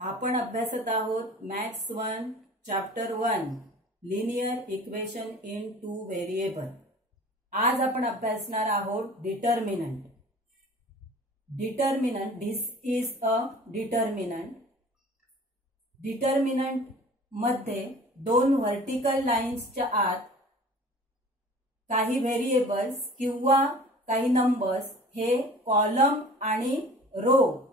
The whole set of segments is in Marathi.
आपण अभ्यासत आहोत maths 1 chapter 1 linear equation in 2 variable. आज आपण अभ्यासणार आहोत determinant. Determinant, this is a determinant. Determinant मध्ये दोन व्हर्टिकल लाइन्सच्या आत काही व्हेरिएबल्स किंवा काही नंबर्स हे कॉलम आणि रो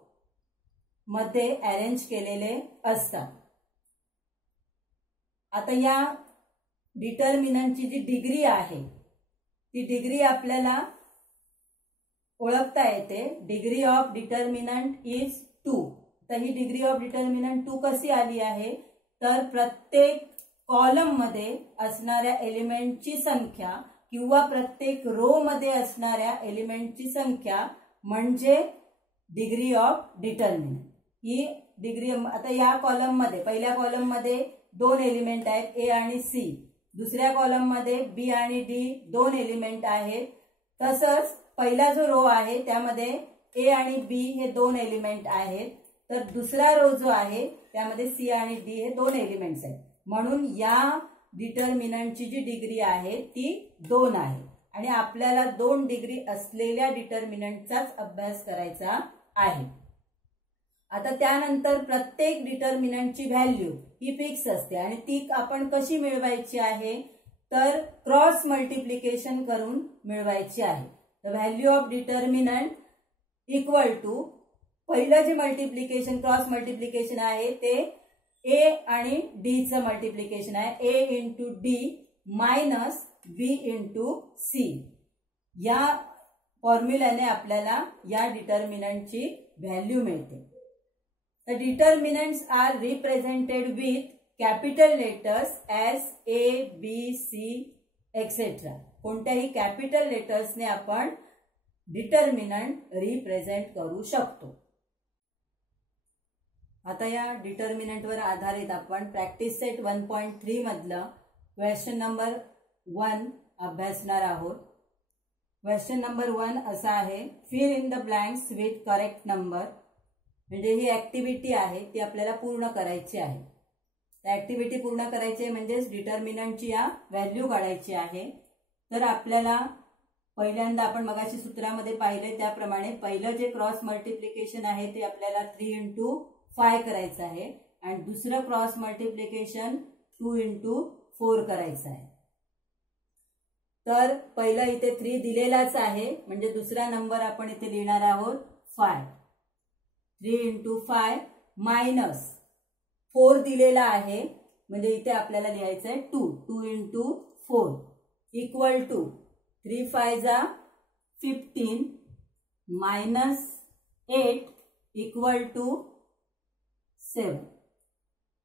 मध्ये अरेंज केलेले असतात। आता या डिटर्मिनंटची जी डिग्री आहे ती डिग्री आपल्याला ओळखता येते। Degree of determinant is 2। तर ही डिग्री ऑफ डिटर्मिनंट 2 कशी आली आहे, तर प्रत्येक कॉलम मध्ये असणाऱ्या एलिमेंटची संख्या किंवा प्रत्येक रो मध्ये असणाऱ्या एलिमेंटची संख्या म्हणजे degree of determinant. He degree आता या कॉलम मध्ये पहिल्या कॉलम मध्ये दोन एलिमेंट आहेत ए आणि सी, दुसऱ्या कॉलम मध्ये बी आणि डी दोन एलिमेंट आहेत। तसंच पहिला जो रो आहे त्यामध्ये ए आणि बी हे दोन एलिमेंट आहेत, तर दुसरा रो जो आहे त्यामध्ये सी आणि डी हे दोन एलिमेंट्स आहेत। म्हणून या डिटर्मिनंटची जी डिग्री आहे ती 2 आहे आणि आपल्याला 2 डिग्री असलेल्या डिटर्मिनंटचाच अभ्यास करायचा आहे। आता त्यानंतर प्रत्येक डिटर्मिनंटची व्हॅल्यू ही फिक्स असते आणि ती आपण कशी मिळवायची आहे, तर क्रॉस मल्टिप्लिकेशन करून मिळवायची आहे। तर value of determinant equal to पहिलं जे मल्टिप्लिकेशन क्रॉस मल्टिप्लिकेशन आहे ते ए आणि डी चं मल्टिप्लिकेशन आहे, ए इंटू डी मायनस बी इंटू सी। या फॉर्म्युल्याने आपल्याला या डिटर्मिनंटची व्हॅल्यू मिळते। The determinants are represented with capital letters as A, B, C, etc. कोणत्याही कॅपिटल लेटर्सने आपण डिटर्मिनंट रिप्रेझेंट करू शकतो। आता या डिटर्मिनंटवर आधारित आपण प्रॅक्टिस सेट 1.3 मधलं क्वेश्चन नंबर 1 अभ्यासणार आहोत। क्वेश्चन नंबर 1 असा आहे, fill in the blanks with correct number. म्हणजे ही ऍक्टिव्हिटी आहे ती आपल्याला पूर्ण करायची आहे। त्या ऍक्टिव्हिटी पूर्ण करायची आहे म्हणजेच डिटर्मिनंटची या व्हॅल्यू काढायची आहे। तर आपल्याला पहिल्यांदा आपण मगाशी सूत्रामध्ये पाहिले त्याप्रमाणे पहिलं जे क्रॉस मल्टिप्लिकेशन आहे ते आपल्याला 3 इंटू 5 करायचं आहे आणि दुसरं क्रॉस मल्टिप्लिकेशन 2 इंटू 4 करायचं आहे। तर पहिलं इथे 3 दिलेलाच आहे म्हणजे दुसरा नंबर आपण इथे लिहिणार आहोत 5। 3 इंटू 5 मायनस 4 दिलेला आहे म्हणजे इथे आपल्याला लिहायचं आहे 2। 2 इंटू 4 इक्वल टू 3 5 जा 15 मायनस 8 इक्वल टू 7।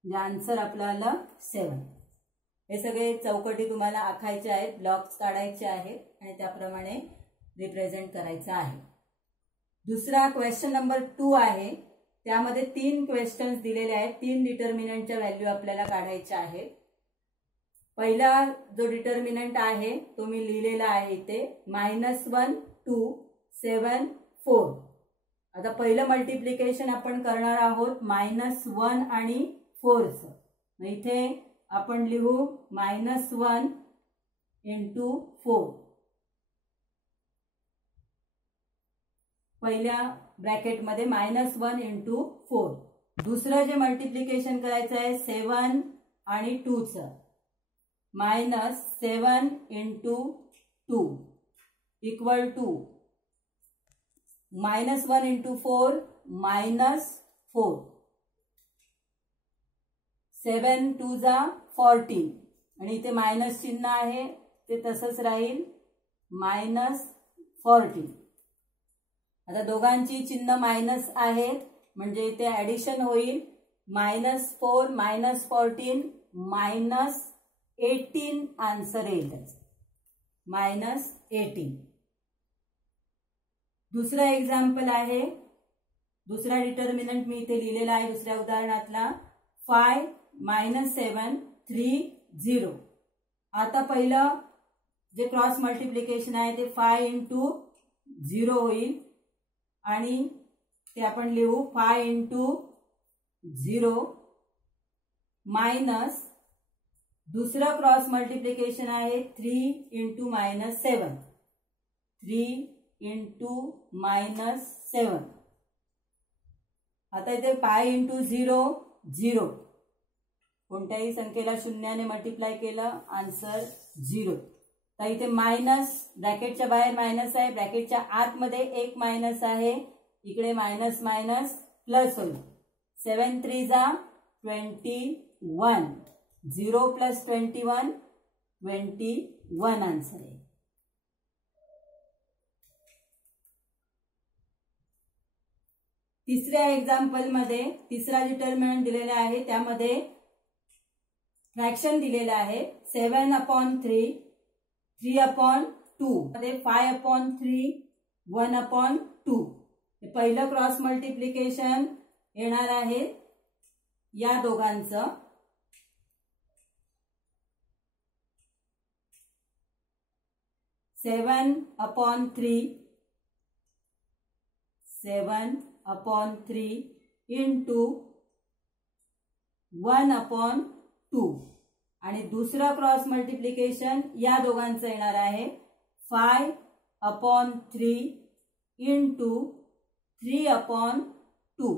म्हणजे आन्सर आपला आलं 7। हे सगळे चौकटी तुम्हाला आखायचे आहेत, ब्लॉक्स काढायचे आहेत आणि त्याप्रमाणे रिप्रेझेंट करायचं आहे। दुसरा क्वेश्चन नंबर 2 आहे, त्यामध्ये 3 क्वेश्चन्स दिलेले आहेत। 3 डिटर्मिनंटच्या व्हॅल्यू आपल्याला काढायच्या आहेत। पहिला जो डिटर्मिनंट आहे तो मी लिहिलेला आहे इथे -1 2 7 4। आता पहिलं मल्टिप्लिकेशन आपण करणार आहोत -1 आणि 4 चं। मग इथे आपण लिहू -1 इंटू 4 पहिल्या ब्रॅकेटमध्ये -1 इंटू 4। दुसरं जे मल्टिप्लिकेशन करायचं आहे 7 आणि 2 चं, -7 इंटू 2 इक्वल टू -1 इंटू 4 -4। 7 2 जा 14 आणि इथे मायनस चिन्ह आहे ते तसंच राहील -14। आता दोघांची चिन्ह मायनस आहेत म्हणजे इथे ऍडिशन होईल -4 -14 -18 आन्सर येईल -18। दुसरा एक्झाम्पल आहे, दुसरा डिटर्मिनंट मी इथे लिहिलेला आहे दुसऱ्या उदाहरणातला 5 -7 3 0। आता पहिलं जे क्रॉस मल्टिप्लिकेशन आहे ते 5 इंटू 0 होईल आणि ते आपण लिहू 5 इंटू 0 मायनस दुसरं क्रॉस मल्टिप्लिकेशन आहे 3 इंटू -7, 3 इंटू -7. आता इथे पाय इंटू 0 0, कोणत्याही संख्येला शून्याने मल्टिप्लाय केलं आन्सर 0. तर इथे मायनस, ब्रॅकेटच्या बाहेर मायनस आहे, ब्रॅकेटच्या आतमध्ये एक मायनस आहे, इकडे मायनस मायनस प्लस होईल. 7 3 जा 21, 0 प्लस 21 21 आन्सर आहे. तिसऱ्या एक्झाम्पल मध्ये तिसरा डिटर्मिनंट दिलेला आहे, त्यामध्ये फ्रॅक्शन दिलेलं आहे 7/3, 3/2 मध्ये 5/3, 1/2. पहिलं क्रॉस मल्टिप्लिकेशन येणार आहे या दोघांचं. सेवन अपॉन थ्री इंटू 1/2 आणि दुसरा क्रॉस मल्टिप्लिकेशन या दोघांचं येणार आहे 5/3 इंटू 3/2.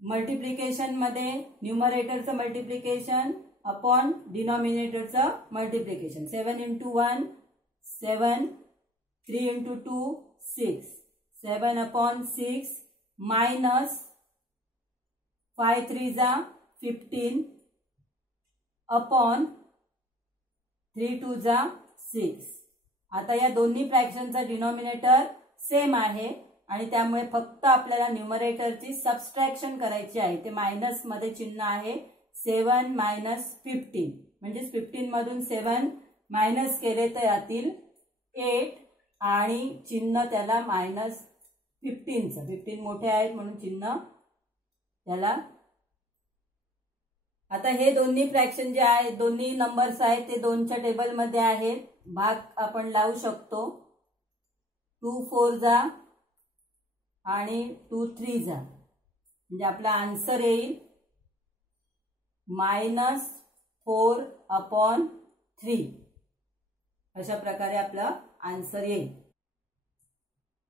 मल्टिप्लिकेशन मध्ये न्यूमरेटरचं मल्टिप्लिकेशन अपॉन डिनॉमिनेटरचं मल्टिप्लिकेशन. 7 इंटू 1 7, 3 इंटू 2 6, 7/6 मायनस 5 3 जा 15 अपॉन 3 2 जा 6. आता या दोन्ही फ्रॅक्शनचा डिनॉमिनेटर सेम आहे आणि त्यामुळे फक्त आपल्याला न्यूमरेटरची सबट्रॅक्शन करायची आहे. ते मायनस मध्ये चिन्ह आहे 7 मायनस 15, म्हणजे 15 मधून 7 मायनस केले तर यातील 8 आणि चिन्ह त्याला -15चं. 15 मोठे आहेत म्हणून चिन्ह त्याला. आता हे दोन्ही फ्रॅक्शन जे आहेत, दोन्ही नंबर्स आहेत ते 2च्या टेबलमध्ये आहेत. भाग आपण लावू शकतो. 2 4 जा आणि 2 3 जा, म्हणजे आपला आन्सर येईल -4/3. अशा प्रकारे आपला आन्सर येईल.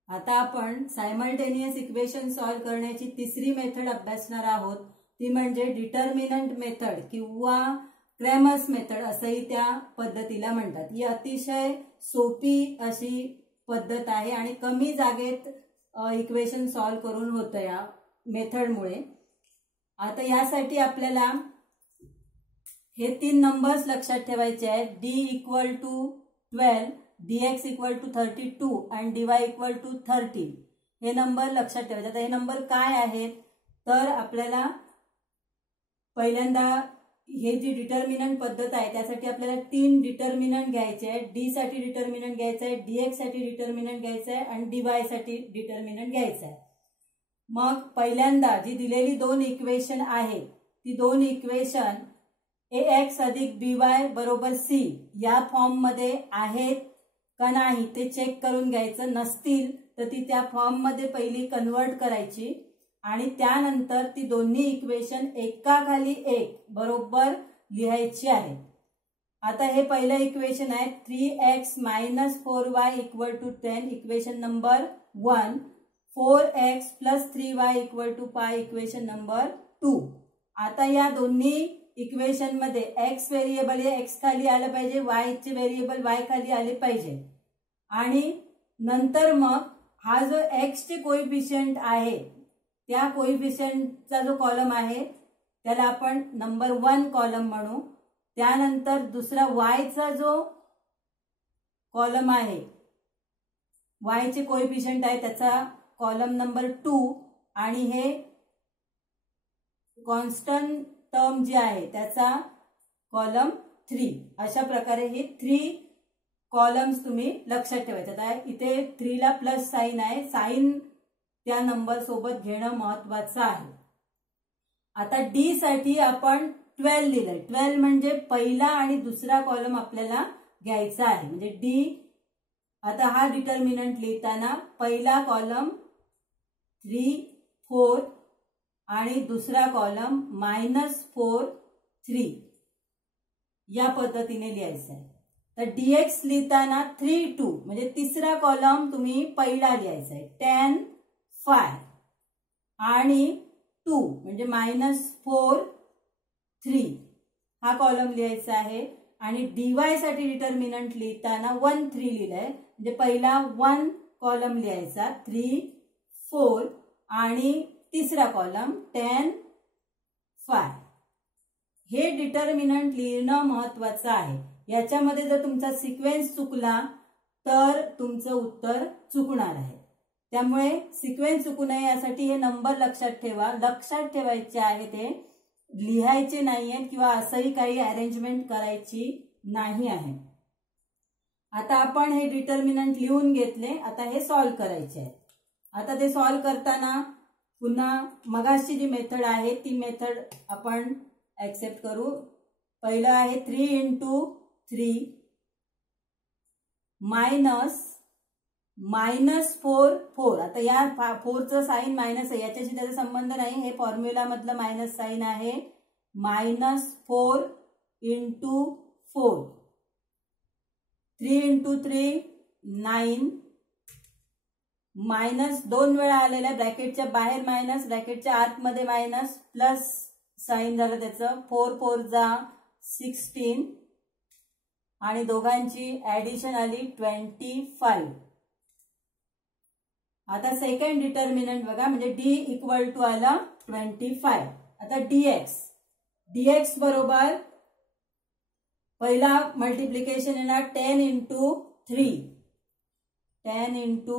आता आपण सायमल्टेनियस इक्वेशन सॉल्व्ह करण्याची तिसरी मेथड अभ्यासणार आहोत. ती म्हणजे डिटर्मिनंट मेथड किंवा क्रॅमर्स मेथड असंही त्या पद्धतीला म्हणतात. ही अतिशय सोपी अशी पद्धत आहे आणि कमी जागेत इक्वेशन सॉल्व्ह करून होतं या मेथडमुळे. आता यासाठी आपल्याला हे 3 नंबर्स लक्षात ठेवायचे आहेत. d = 12, dx = 32 आणि dy = 30. हे नंबर लक्षात ठेवायचे. आता हे नंबर काय आहेत तर आपल्याला पहिल्यांदा हे जी डिटर्मिनंट पद्धत आहे त्यासाठी आपल्याला 3 डिटर्मिनंट घ्यायचे आहेत. d साठी डिटर्मिनंट घ्यायचं आहे, dx साठी डिटर्मिनंट घ्यायचं आहे आणि dy साठी डिटर्मिनंट घ्यायचं आहे. मग पहिल्यांदा जी दिलेली 2 इक्वेशन आहेत ती 2 इक्वेशन ax + by = c या फॉर्म मध्ये आहेत का नाही ते चेक करून घ्यायचं. नसतील तर ती त्या फॉर्म मध्ये पहिली कन्वर्ट करायची आणि त्यानंतर ती दोन्ही इक्वेशन एकाखाली एक बरोबर लिहायची आहे. आता हे पहिलं इक्वेशन आहे 3x - 4y = 10, equation number 1. 4x + 3y = 5, equation number 2. आता या दोन्ही इक्वेशन मध्ये x व्हेरिएबल हे x खाली आलं पाहिजे, y चे व्हेरिएबल y खाली आले पाहिजे आणि नंतर मग हा जो x चे कोएफिशियंट आहे त्या कोएफिशियंटचा जो कॉलम आहे त्याला आपण नंबर 1 कॉलम म्हणू. त्यानंतर दुसरा y चा जो कॉलम आहे, y चे कोएफिशियंट आहे त्याचा कॉलम नंबर 2 आणि हे कॉन्स्टंट टर्म जी आहे त्याचा कॉलम 3. अशा प्रकारे हे 3 कॉलम्स तुम्ही लक्षात ठेवायचे. आता इथे 3 ला प्लस साइन आहे, साइन त्या नंबर सोबत घेणं महत्वाचं आहे. आता डी साठी आपण 12 लिहिलंय. 12 म्हणजे पहिला आणि दुसरा कॉलम आपल्याला घ्यायचा आहे. म्हणजे डी, आता हा डिटर्मिनंट लिहिताना पहिला कॉलम 3 4 आणि दुसरा कॉलम -4 3 या पद्धतीने लिहायचं आहे. तर dx लिहिताना 3 2 म्हणजे तिसरा कॉलम तुम्ही पहिला लिहायचा आहे. tan 5 आणि 2 म्हणजे -4 3 हा कॉलम लिहायचा आहे. आणि dy साठी डिटर्मिनंट लिहिताना 1 3 लिहिलंय म्हणजे पहिला 1 कॉलम लिहायचा 3 4 आणि तिसरा कॉलम tan 5. हे डिटर्मिनंट लिहिणं महत्वाचं आहे. याच्यामध्ये जर तुमचा सिक्वेन्स चुकला तर तुमचं उत्तर चुकणार आहे. त्यामुळे सिक्वेन्स चुकू नये यासाठी हे नंबर लक्षात ठेवा. लक्षात ठेवायचे आहे, ते लिहायचे नाहीये किंवा असंही काही अरेंजमेंट करायची नाही आहे. आता आपण हे डिटर्मिनंट लिहून घेतले. आता हे सॉल्व्ह करायचे आहे. आता ते सॉल्व्ह करताना पुन्हा मगाशी जी मेथड आहे ती मेथड आपण ऍक्सेप्ट करू. पहिलं आहे 3 × 3 -4 4. आता या 4चं साइन मायनस आहे, याच्याशी त्याचा संबंध नाही. हे फॉर्म्युला मधलं मायनस साइन आहे. -4 × 4 3 × 3 9 मायनस 2 वेळा आलेल्या ब्रॅकेटच्या बाहेर मायनस, ब्रॅकेटच्या आतमध्ये मायनस, प्लस साइन झालं त्याचं. 4 4 जा 16 आणि दोघांची ऍडिशन आली 25. आता सेकंड डिटर्मिनंट बघा, म्हणजे d इक्वल टू आला 25. आता dx बरोबर पहिला मल्टिप्लिकेशन येणार 10 ×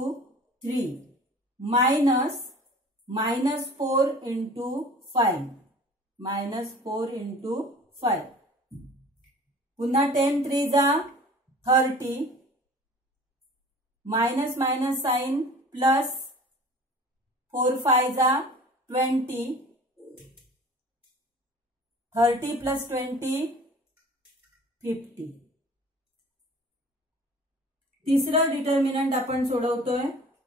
3 मायनस -4 × 5 -4 × 5. पुन्हा 10 3 जा 30 मायनस मायनस साइन प्लस 4 5 जा 20 30 प्लस 20 50. तिसरं डिटर्मिनंट आपण सोडवतोय.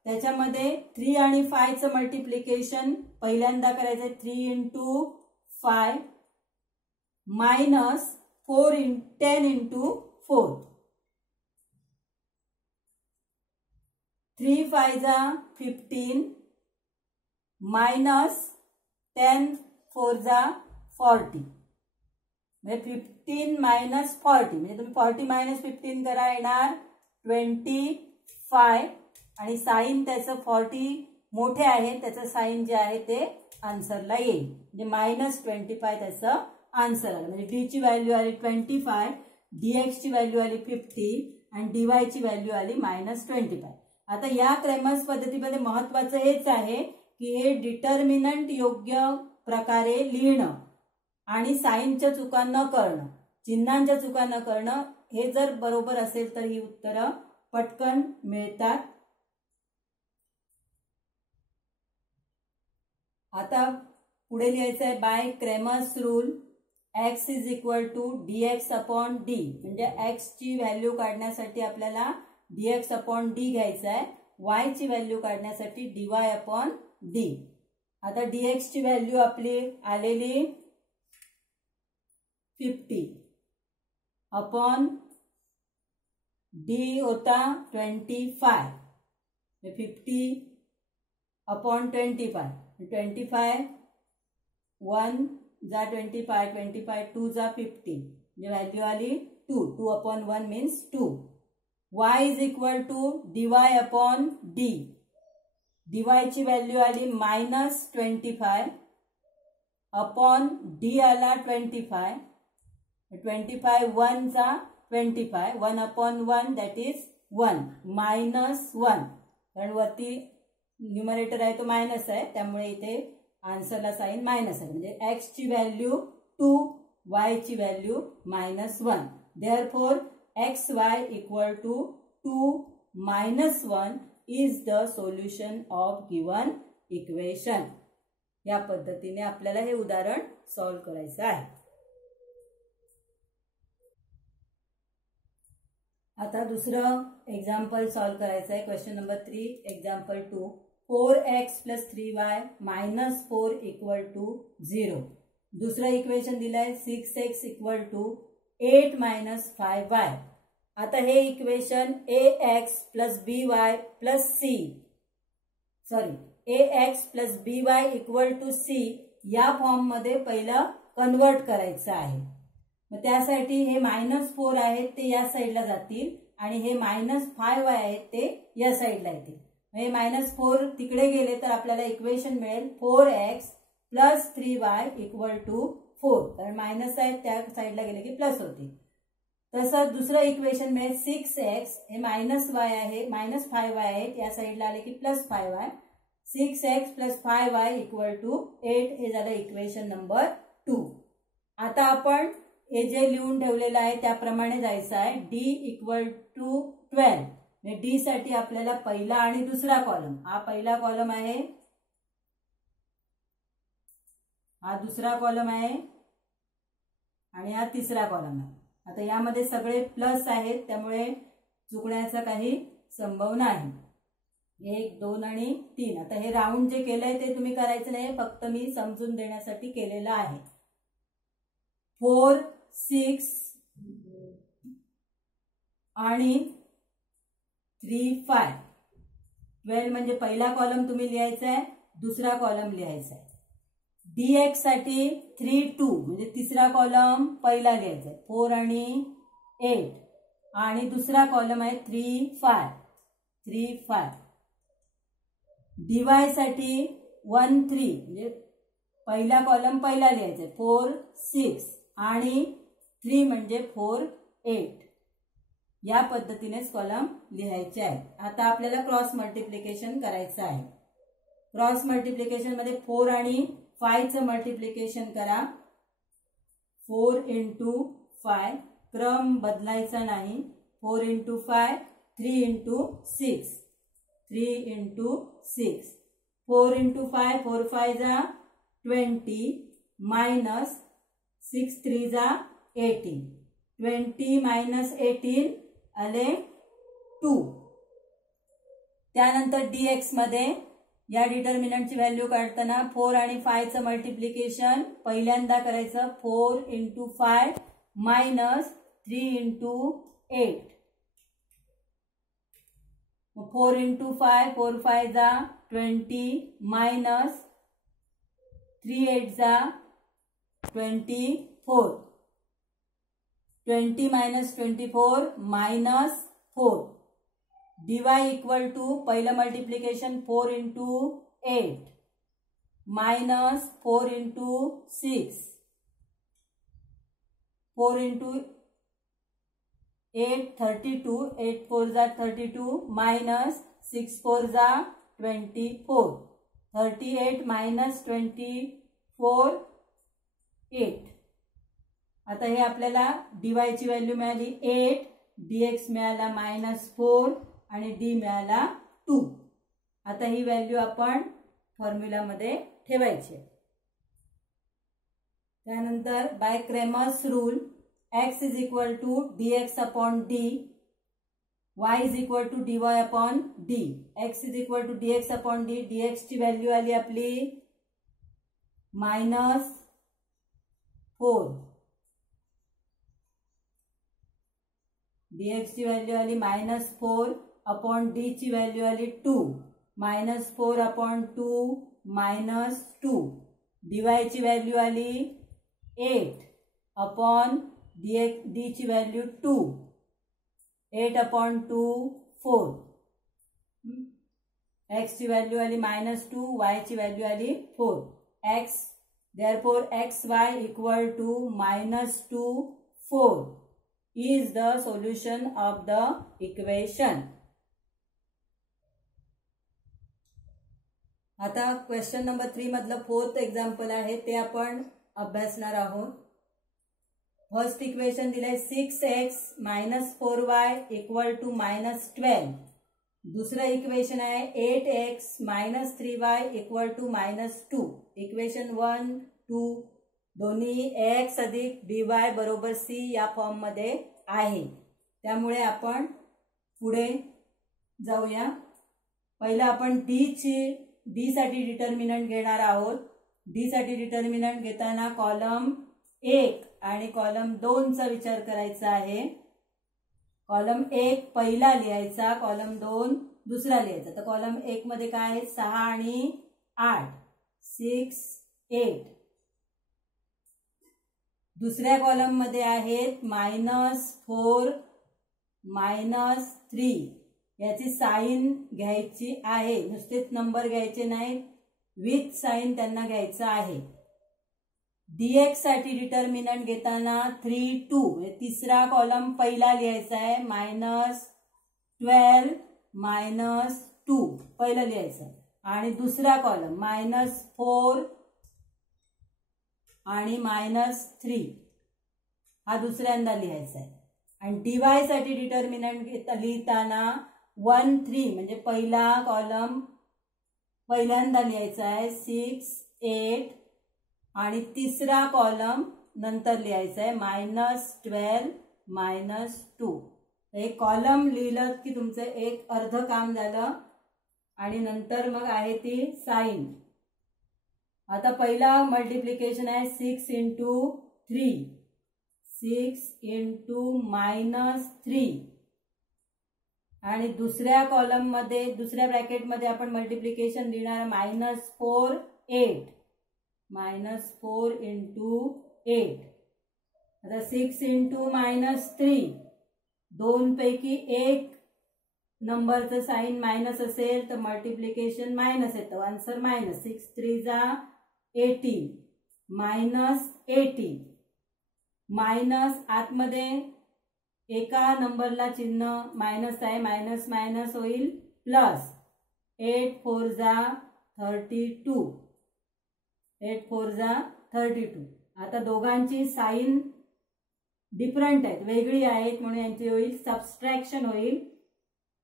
त्याच्यामध्ये 3 आणि 5 चं मल्टिप्लिकेशन पहिल्यांदा करायचंय. 3 × 5 मायनस 10 × 4 3 5 जा 15 मायनस 10 4 जा 40 म्हणजे 15 मायनस 40 म्हणजे तुम्ही 40 मायनस 15 करा, येणार 25 आणि साइन त्याचं 40 मोठे आहे, त्याचं साइन जे आहे ते आन्सरला येईल. म्हणजे -25 त्याचं आन्सर आलं. म्हणजे d ची व्हॅल्यू आली 25, dx ची व्हॅल्यू आली 50 आणि dy ची व्हॅल्यू आली -25. आता या क्रॅमर्स पद्धतीमध्ये महत्वाचं हेच आहे की हे डिटर्मिनंट योग्य प्रकारे लिहिणं आणि साइनच्या चुका न करणं, चिन्हांच्या चुका न करणं. हे जर बरोबर असेल तर ही उत्तरं पटकन मिळतात. आता पुढे लिहायचं आहे bye Cramer's rule x = dx/d. म्हणजे x ची व्हॅल्यू काढण्यासाठी आपल्याला dx/d घ्यायचं आहे. y ची व्हॅल्यू काढण्यासाठी dy/d. आता dx ची व्हॅल्यू आपली आलेली 50 अपॉन d होता 25. 50 अपॉन 25 25 1 जा 25 25 2 जा 50 म्हणजे व्हॅल्यू आली 2. 2/1 मीन्स 2. y = dy/d. dy ची व्हॅल्यू आली -25 अपॉन d आला 25. 25 1 जा 25 1/1 दॅट इज 1 -1. कारण वरती न्यूमरेटर आहे तो मायनस आहे, त्यामुळे इथे आन्सरला साइन मायनस आहे. म्हणजे x ची व्हॅल्यू 2, y ची value -1. Therefore xy = 2 - 1 is the solution of given equation. या पद्धतीने आपल्याला हे उदाहरण सॉल्व्ह करायचं आहे. आता दुसरं एक्झाम्पल सॉल्व्ह करायचं आहे. Question number 3 example 2. 4x plus 3y minus 4 equal to 0. दुसरं इक्वेशन दिलंय 6x equal to 8 minus 5y. आता हे equation ax plus by plus c ax plus by equal to c या फॉर्म मध्ये पहिलं कन्वर्ट करायचं आहे. मग त्यासाठी हे -4 आहेत ते या साईडला जातील आणि हे -5y आहेत ते या साईडला येतील. हे -4 तिकडे गेले तर आपल्याला इक्वेशन मिळेल 4x plus 3y equal to 4. कारण मायनस आहेत त्या साईडला गेले की प्लस होते. तसं दुसरं इक्वेशन मिळेल 6x हे -y आहे -5y आहे या साईडला आले की plus 5y. 6x plus 5y equal to 8 हे झालं इक्वेशन नंबर 2. आता आपण हे जे लिहून ठेवलेलं आहे त्याप्रमाणे जायचं आहे. d equal to 12. डी साठी आपल्याला पहिला आणि दुसरा कॉलम, हा पहिला कॉलम आहे, हा दुसरा कॉलम आहे आणि हा तिसरा कॉलम आहे. आता यामध्ये सगळे प्लस आहेत त्यामुळे चुकण्याचा काही संभव नाही. 1 2 आणि 3. आता हे राऊंड जे केलंय ते तुम्ही करायचं नाही, फक्त मी समजून देण्यासाठी केलेलं आहे. 4 6 आणि 3 5. 12 म्हणजे पहिला कॉलम तुम्ही लिहायचा आहे, दुसरा कॉलम लिहायचा आहे. dx साठी 3 2 म्हणजे तिसरा कॉलम पहिला लिहायचा आहे. 4 आणि 8 आणि दुसरा कॉलम आहे 3 5 3 5. dy साठी 1 3 म्हणजे पहिला कॉलम पहिला लिहायचा आहे. 4 6 आणि 3 म्हणजे 4 8. या पद्धतीनेच कॉलम लिहायचे आहेत. आता आपल्याला क्रॉस मल्टिप्लिकेशन करायचं आहे. क्रॉस मल्टिप्लिकेशन मध्ये 4 आणि 5 चं मल्टिप्लिकेशन करा. 4 इंटू 5 क्रम बदलायचा नाही. 4 इंटू 5 3 इंटू 6 3 इंटू 6. 4 इंटू 5 4 5 जा 20 मायनस 6 3 जा 18. 20 मायनस 18 आले 2. त्यानंतर dx मध्ये या डिटर्मिनंटची व्हॅल्यू काढताना 4 आणि 5 चं मल्टिप्लिकेशन पहिल्यांदा करायचं. 4 इंटू 5 मायनस 3 इंटू 8. 4 इंटू 5 4 5 जा 20 मायनस 3 8 जा 24. 20 minus 24 minus 4. dy equal to पहिलं multiplication 4 into 8 minus 4 into 6. 4 into 8 32. 8 4 जा 32 मायनस 6 4 जा 24. 38 मायनस 24 8. आता हे आपल्याला dy ची व्हॅल्यू मिळाली 8, dx मिळाला -4 आणि d मिळाला 2. आता ही व्हॅल्यू आपण फॉर्म्युलामध्ये ठेवायची. त्यानंतर by Cramer's rule x is equal to dx upon d, y is equal to dy upon d. x is equal to dx upon d. dx ची व्हॅल्यू आली आपली -4. dx ची व्हॅल्यू आली -4 अपॉन d ची व्हॅल्यू आली 2. -4 अपॉन 2 -2. dy ची व्हॅल्यू आली 8 अपॉन d ची व्हॅल्यू 2. 8 अपॉन 2 4. x ची व्हॅल्यू आली -2, y ची व्हॅल्यू आली 4. x therefore xy equal to -2 4 is the solution of the equation. आता क्वेश्चन नंबर 3 मधलं 4th एक्झाम्पल आहे ते आपण अभ्यासणार आहोत. फर्स्ट इक्वेशन दिलंय 6x - 4y इक्वल टू -12. दुसरं इक्वेशन आहे 8x - 3y equal to -2. Equation 1 2 दोन्ही x अधिक by बरोबर c या फॉर्म मध्ये आहे. त्यामुळे आपण पुढे जाऊया. पहिला आपण डी साठी डिटर्मिनंट घेणार आहोत. डी साठी डिटर्मिनंट घेताना कॉलम 1 आणि कॉलम 2 चा विचार करायचा आहे. कॉलम 1 पहिला लिहायचा, कॉलम 2 दुसरा लिहायचा. तर कॉलम 1 मध्ये काय आहे 6 आणि 8 6 8. दुसऱ्या कॉलम मध्ये आहेत -4 -3. याची साइन घ्यायची आहे, नुसतेच नंबर घ्यायचे नाहीत, विथ साइन त्यांना घ्यायचं आहे. dx साठी डिटर्मिनंट घेताना 3 2 तिसरा कॉलम पहिला लिहायचा आहे. -12 -2 पहिलं लिहायचं आणि दुसरा कॉलम -4 आणि -3 हा दुसऱ्यांदा लिहायचा आहे. आणि dy साठी डिटर्मिनंट लिहिताना 1 3 म्हणजे पहिला कॉलम पहिल्यांदा लिहायचा आहे. 6 8 आणि तिसरा कॉलम नंतर लिहायचा आहे. -12 -2. हे कॉलम लिहिलं की तुमचं एक अर्ध काम झालं. आणि नंतर मग आहे ती साइन. आता पहिला मल्टिप्लिकेशन आहे 6 × 3 6 × -3. आणि दुसऱ्या कॉलम मध्ये दुसऱ्या ब्रॅकेट मध्ये आपण मल्टिप्लिकेशन लिहिणार -4 8 -4 × 8. आता 6 × -3 दोन पैकी एक नंबरचं साइन मायनस असेल तर मल्टिप्लिकेशन मायनस येतं. Answer minus. 6 3 18 -18 मायनस आतमध्ये एका नंबरला चिन्ह मायनस आहे, मायनस मायनस होईल प्लस. 8 4 32 8 4 32. आता दोघांची साइन डिफरंट आहेत, वेगळी आहेत, म्हणून यांची होईल सबस्ट्रॅक्शन होईल.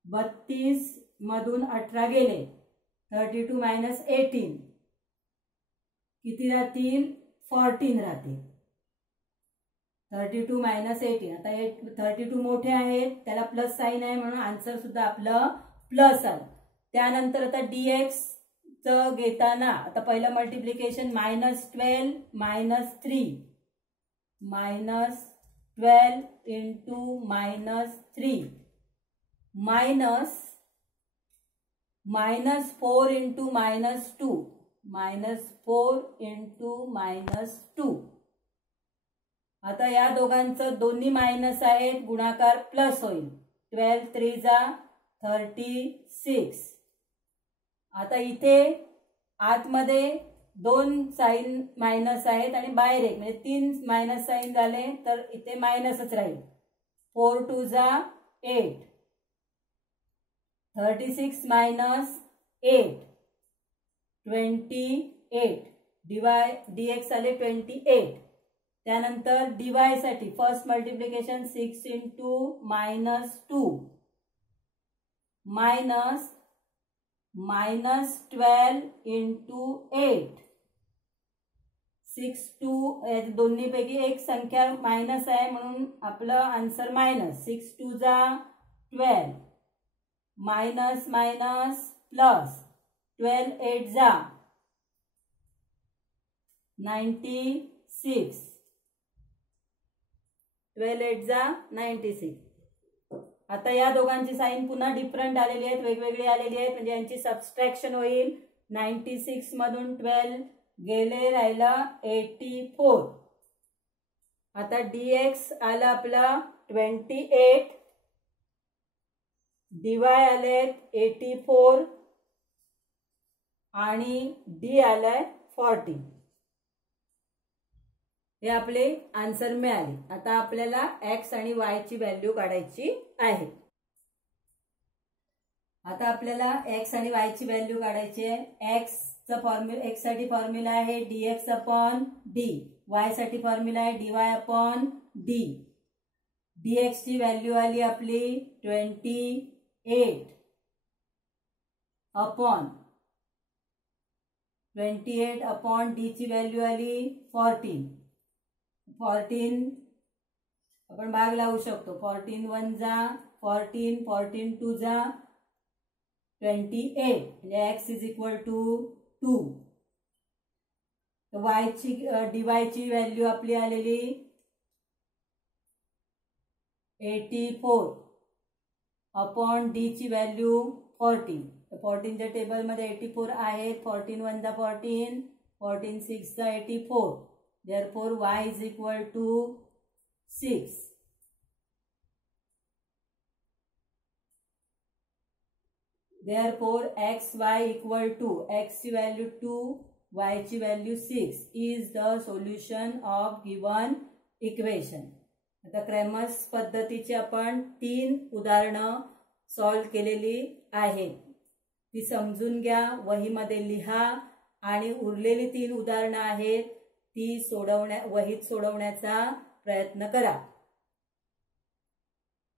32 मधून 18 गेले, 32 - 18 किती राहतील 14 राहतील. 32 - 18. आता 32 मोठे आहेत, त्याला प्लस साइन आहे म्हणून आन्सर सुद्धा आपलं प्लस आलं. त्यानंतर आता dx च घेताना आता पहिलं मल्टिप्लिकेशन -12 - 3 -12 × -3 मायनस -4 × -2 -4 × -2. आता या दोघांचं दोन्ही मायनस आहेत, गुणाकार प्लस होईल. 12 3 36. आता इथे आतमध्ये दोन साइन मायनस आहेत आणि बाहेर एक, म्हणजे 3 मायनस साइन झाले तर इथे मायनसच राहील. 4 2 8 36 - 8 28. dx आले 28. त्यानंतर dy साठी फर्स्ट मल्टिप्लिकेशन 6 × -2 मायनस -12 × 8. 6 2 दोन्ही पैकी एक संख्या मायनस आहे म्हणून आपलं answer minus. 6 2 12 minus minus plus. 12 8 96. 12 8 96. आता या दोघांची साइन पुन्हा डिफरंट आलेली आहेत, वेगवेगळी आलेली आहेत, म्हणजे यांची सबस्ट्रॅक्शन होईल. 96 मधून 12 गेले, राहिला 84. आता dx आला आपला 28, dy आलेत 84 आणि d आलाय 40. हे आपले आन्सर मिळाले. आता आपल्याला x आणि y ची व्हॅल्यू काढायची आहे. आता आपल्याला x आणि y ची व्हॅल्यू काढायची आहे. x चा फॉर्म्युला, x साठी फॉर्म्युला आहे dx/d, y साठी फॉर्म्युला आहे dy/d. dx ची व्हॅल्यू आली आपली 28 अपॉन d ची व्हॅल्यू आली 14. 14 आपण भाग लावू शकतो. 14 1 14 14 2 28 म्हणजे x is equal to 2. y ची dy ची व्हॅल्यू आपली आलेली 84 अपॉन d ची व्हॅल्यू 14. 14 च्या टेबल मध्ये 84 आहेत. 14 1 जा 14, 14 6 जा 84. Therefore y is equal to 6. Therefore xy equal to x ची व्हॅल्यू 2, y ची value 6 is the solution of given equation. आता क्रॅमर्स पद्धतीची आपण 3 उदाहरणं सॉल्व केलेली आहेत. ती समजून घ्या, वहीमध्ये लिहा आणि उरलेली 3 उदाहरणं आहेत ती वहीत सोडवण्याचा प्रयत्न करा.